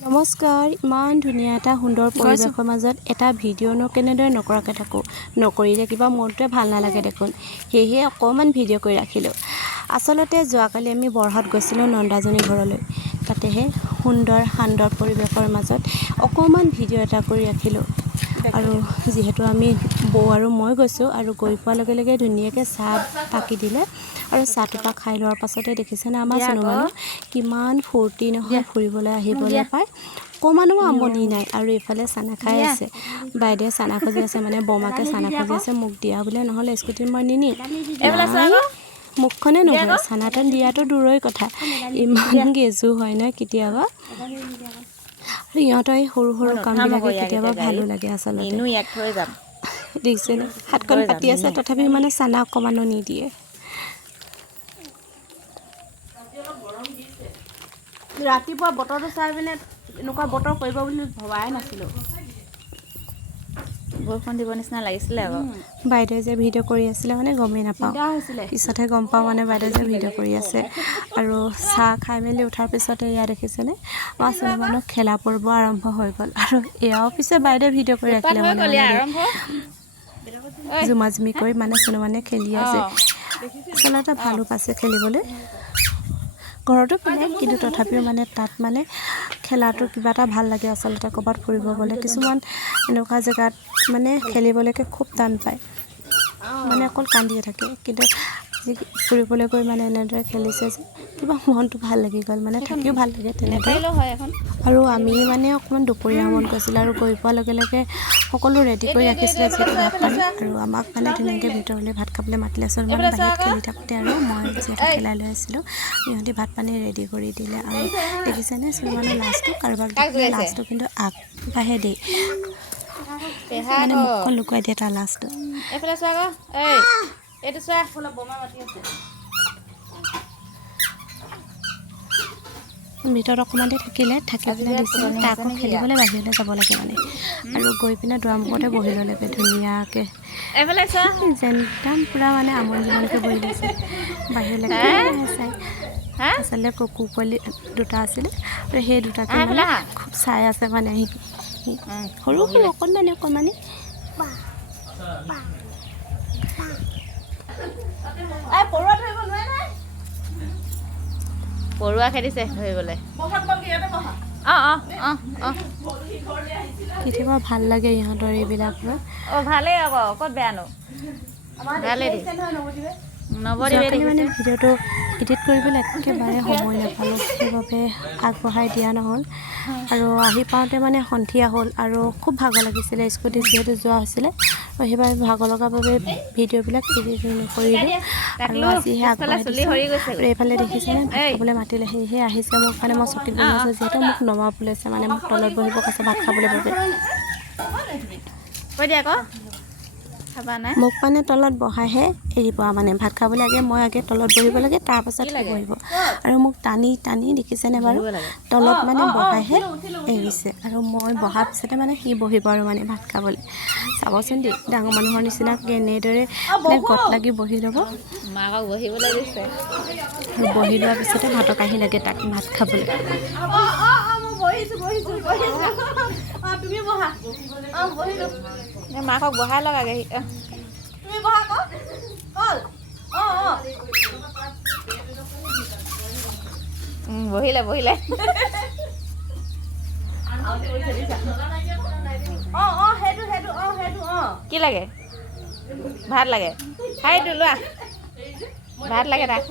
নমস্কাৰ, ইমান ধুনীয়া এটা সুন্দৰ পৰিৱেশৰ মাজত এটা ভিডিঅ' কেনেদৰে নকৰাকৈ থাকোঁ। নকৰিলে কিবা মনটোৱে ভাল নালাগে দেখোন। সেয়েহে অকণমান ভিডিঅ' কৰি ৰাখিলোঁ। আচলতে যোৱাকালি আমি বৰহাট গৈছিলোঁ নন্দাজনীৰ ঘৰলৈ। তাতেহে সুন্দৰ শান্ত পৰিৱেশৰ মাজত অকণমান ভিডিঅ' এটা কৰি ৰাখিলোঁ। আৰু যিহেতু আমি বৌ আৰু মই গৈছোঁ আৰু গৈ পোৱাৰ লগে লগে ধুনীয়াকৈ চাহ পাকি দিলে আৰু চাহটোপা খাই লোৱাৰ পাছতে দেখিছেনে আমাৰ চুনু মানুহ কিমান ফূৰ্তি নহয় ফুৰিবলৈ আহিবলৈ পায়। অকণমানো আমনি নাই আৰু এইফালে চানা খাই আছে। বাইদেৱে চানা খুজি আছে, মানে বমাকে চানা খুজি আছে, মোক দিয়া বোলে, নহ'লে স্কুটিত মই নিনিম। মুখখনে নগৈ চানাটো দিয়াটো দূৰৰে কথা, ইমান গেজু হয় ন কেতিয়াবা। আৰু ইহঁতৰ এই সৰু সৰু কামবিলাকে কেতিয়াবা ভালো লাগে আচলতে। দেখিছেনে হাতখন পাতি আছে, তথাপিও মানে চানা অকণমানো নিদিয়ে। ৰাতিপুৱা বতৰটো চাই পিনে এনেকুৱা বতৰ কৰিব বুলি ভবাই নাছিলোঁ। বৰষুণ দিব নিচিনা লাগিছিলে আকৌ। বাইদেৱে যে ভিডিঅ' কৰি আছিলে মানে গমেই নাপাওঁ, পিছতহে গম পাওঁ মানে বাইদেৱে যে ভিডিঅ' কৰি আছে। আৰু চাহ খাই মেলি উঠাৰ পিছতে এয়া দেখিছেনে আমাৰ চুনু মানুহ খেলা পৰ্ব আৰম্ভ হৈ গ'ল। আৰু এয়াও পিছে বাইদেৱে ভিডিঅ' কৰি ৰাখিলে মানে জুমা জুমি কৰি মানে চুনু মানুহে খেলি আছে। আচলতে ভালো পাইছে খেলিবলৈ। ঘৰতো খেলে কিন্তু তথাপিও মানে তাত মানে খেলাটো কিবা এটা ভাল লাগে আচলতে। ক'ৰবাত ফুৰিব গ'লে কিছুমান এনেকুৱা জেগাত মানে খেলিবলৈকে খুব টান পায়, মানে অকল কান্দিয়ে থাকে। কিন্তু ফুৰিবলৈ গৈ মানে এনেদৰে খেলিছে যে কিবা মনটো ভাল লাগি গ'ল, মানে থাকিও ভাল লাগে তেনেদৰে। আৰু আমি মানে অকণমান দুপৰীয়া মন গৈছিলে আৰু গৈ পোৱাৰ লগে লগে সকলো ৰেডি কৰি ৰাখিছিলে যিহেতু ভাত পানী। আৰু আমাক মানে ধুনীয়াকৈ ভিতৰলৈ ভাত খাবলৈ মাতিলে। চোন মানে বাহিৰত খেলি থাকোঁতে আৰু মই যিহেতু খেলাই লৈ আছিলোঁ, ইহঁতি ভাত পানী ৰেডি কৰি দিলে। আৰু দেখিছেনে চোন মানে লাষ্টটো কাৰোবাক দেখিলে লাষ্টটো কিন্তু আগবাঢ়ে দেই, মানে মুখখন লুকুৱাই দিয়ে তাৰ লাষ্টটো। এইফালে চোৱা আকৌ, এইটো চোৱা বমা মাতি আছে। ভিতৰত অকণমান দেৰি থাকি পিনে দিছে তাক আকৌ খেলিবলৈ বাহিৰলৈ যাব লাগে মানে। আৰু গৈ পিনে দুৱাৰমুখতে বহি ল'লেগৈ ধুনীয়াকৈ, যেন একদম পূৰা মানে আমনি জীমনকৈ বহি দিছে বাহিৰলৈ চাই। আচলতে কুকুৰ পোৱালি দুটা আছিলে আৰু সেই দুটাকে মানে খুব চাই আছে মানে আহি সৰু সৰু অকণমানি। পৰুৱা খেদিছে ধৰিবলৈ। কেতিয়াবা ভাল লাগে ইহঁতৰ এইবিলাকৰ। ভালেই আকৌ, ক'ত বেয়ানো, ভালেই যোৱাকালি মানে ভিডিঅ'টো এডিট কৰিবলৈ একেবাৰে সময় নাপালোঁ, সেইবাবে আগবঢ়াই দিয়া নহ'ল। আৰু আহি পাওঁতে মানে সন্ধিয়া হ'ল আৰু খুব ভাগৰ লাগিছিলে, স্কুটিত যিহেতু যোৱা হৈছিলে। আৰু সেইবাবে ভাগৰ লগাৰ বাবে ভিডিঅ'বিলাক এডিট নকৰিলোঁ। আৰু আজিহে আগবঢ়াই দিছোঁ। আৰু এইফালে দেখিছেনে ভাত খাবলৈ মাতিলে, সেয়েহে আহিছে। মোক মানে মই চকীত বহি আছোঁ যিহেতু মোক নমাবলৈ লৈছে, মানে মোক তলত বহিব কৈছে ভাত খাবলৈ বাবে। মোক মানে তলত বহাইহে এৰিব, মানে ভাত খাবলৈ আগে মই আগে তলত বহিব লাগে, তাৰপাছত সি বহিব। আৰু মোক টানি টানি দেখিছেনে বাৰু তলত মানে বহাইহে এৰিছে। আৰু মই বহাৰ পিছতে মানে সি বহিব আৰু মানে ভাত খাবলৈ। চাবচোন দেই, ডাঙৰ মানুহৰ নিচিনা কেনেদৰে মানে গত লাগি বহি ল'ব। মাকক বহিবলৈ দিছে। আৰু বহি লোৱাৰ পিছতে ভাতৰ কাঢ়ি লাগে তাক ভাত খাবলৈ। মাকক বহাই লওক আগে, বহিলে কি লাগে, ভাত লাগে, খাইটো লোৱা ভাত লাগে তাক।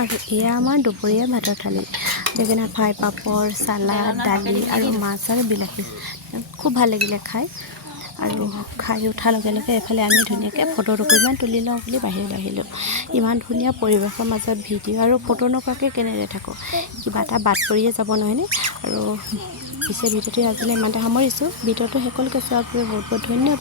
আৰু এয়া আমাৰ দুপৰীয়া ভাতৰ থালি, বেঙেনা ফ্ৰাই, পাপৰ, চালাড, দালি আৰু মাছ আৰু বিলাহী। খুব ভাল লাগিলে খাই। আৰু খাই উঠাৰ লগে লগে এফালে আমি ধুনীয়াকৈ ফটো দুকপিমান তুলি লওঁ বুলি বাহিৰলৈ আহিলোঁ। ইমান ধুনীয়া পৰিৱেশৰ মাজত ভিডিঅ' আৰু ফটো নকৰাকৈ কেনেদৰে থাকোঁ, কিবা এটা বাদ পৰিয়ে যাব নহয়নে। আৰু পিছে ভিডিঅ'টো আজিলৈ ইমানতে সামৰিছোঁ। ভিডিঅ'টো সকলোকে চোৱাৰ বাবে বহুত বহুত ধন্যবাদ।